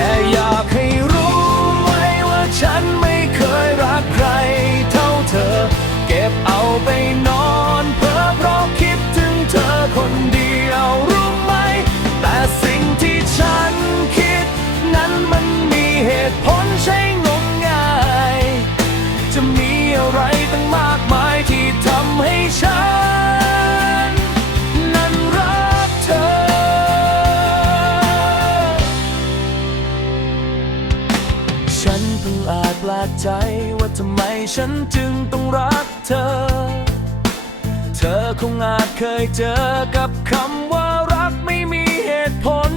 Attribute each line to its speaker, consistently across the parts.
Speaker 1: ค่อยากให้รู้ไว้ว่าฉันไม่เคยรักใครเท่าเธอ เก็บเอาไปนอนเพอเพราะคิดถึงเธอคนเดียวรู้ไหม แต่สิ่งที่ฉันคิด นั้นมันมีเหตุผลใช่งมงาย จะมีอะไรตั้งมากมายที่ทำให้ฉัน เพิ่งอาจแปลกใจว่าทำไมฉันจึงต้องรักเธอ เธอคงอาจเคยเจอกับคำว่ารักไม่มีเหตุผล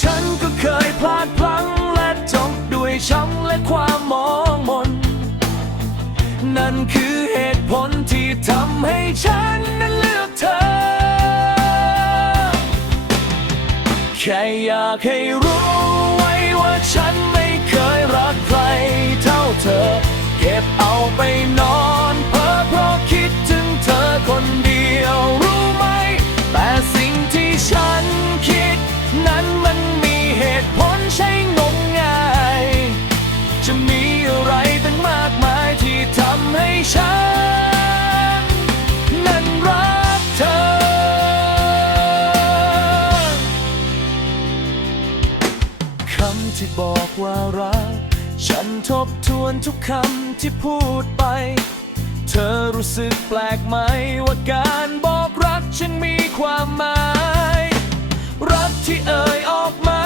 Speaker 1: ฉันก็เคยพลาดพลั้งและจบด้วยช้ำและความมองมน นั่นคือเหตุผลที่ทำให้ฉันนั้นเลือกเธอ แค่อยากให้รู้ ก็บเอาไปนอนเพ้อเพราะคิดถึงเธอคนเดียวรู้ไหม แต่สิ่งที่ฉันคิด นั้นมันมีเหตุผลใช่งมงาย จะมีอะไรตั้งมากมายที่ทำให้ฉัน นั้นรักเธอ คำที่บอกว่ารัก ฉันทบทวนทุกคำ ที่พูดไป เธอรู้สึกแปลกไหม ว่าการบอกรักฉันมีความหมาย รักที่เอ่ยออกมา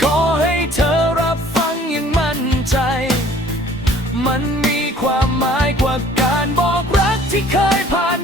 Speaker 1: ขอให้เธอรับฟังอย่างมั่นใจ มันมีความหมายกว่าการบอกรักที่เคยผ่าน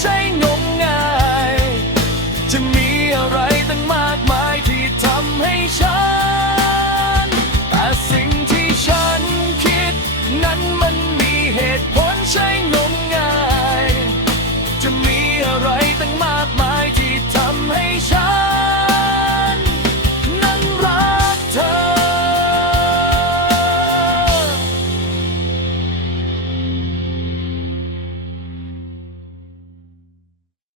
Speaker 1: ใช่งมงาย จะมีอะไรตั้งมากมายที่ทำให้ฉัน แต่สิ่งที่ฉันคิด นั้นมันมีเหตุผล